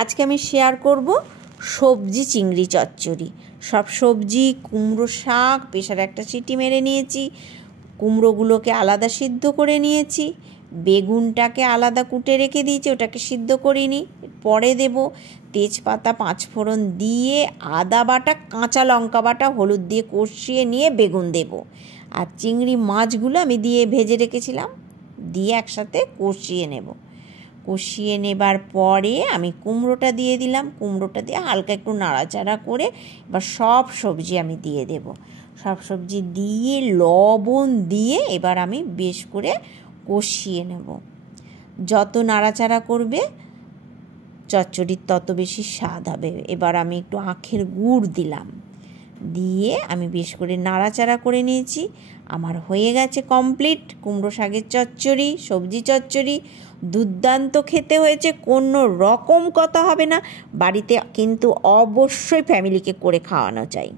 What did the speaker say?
আজকে আমি শেয়ার করব সবজি চিংড়ি চচ্চড়ি। সব সবজি, কুমড়ো শাক প্রেসারে একটা সিটি মেরে নিয়েছি, কুমড়োগুলোকে আলাদা সিদ্ধ করে নিয়েছি, বেগুনটাকে আলাদা কুটে রেখে দিয়েছি, ওটাকে সিদ্ধ করিনি, পরে দেব। তেজপাতা, পাঁচফোড়ন দিয়ে আদা বাটা, কাঁচা লঙ্কা বাটা, হলুদ দিয়ে কষিয়ে নিয়ে বেগুন দেব। আর চিংড়ি মাছগুলো আমি দিয়ে ভেজে রেখেছিলাম, দিয়ে একসাথে কষিয়ে নেব। কষিয়ে নেবার পরে আমি কুমড়োটা দিয়ে দিলাম, কুমড়োটা দিয়ে হালকা একটু নাড়াচাড়া করে এবার সব সবজি আমি দিয়ে দেব। সব সবজি দিয়ে লবণ দিয়ে এবার আমি বেশ করে কষিয়ে নেব। যত নাড়াচাড়া করবে চচ্চড়ির তত বেশি স্বাদ হবে। এবার আমি একটু আখের গুড় দিলাম, দিয়ে আমি বেশ করে নাড়াচাড়া করে নিয়েছি। আমার হয়ে গেছে কমপ্লিট কুমড়ো শাকের চচ্চড়ি, সবজি চচ্চড়ি। দুর্দান্ত খেতে হয়েছে, কোনো রকম কথা হবে না। বাড়িতে কিন্তু অবশ্যই ফ্যামিলিকে করে খাওয়ানো চাই।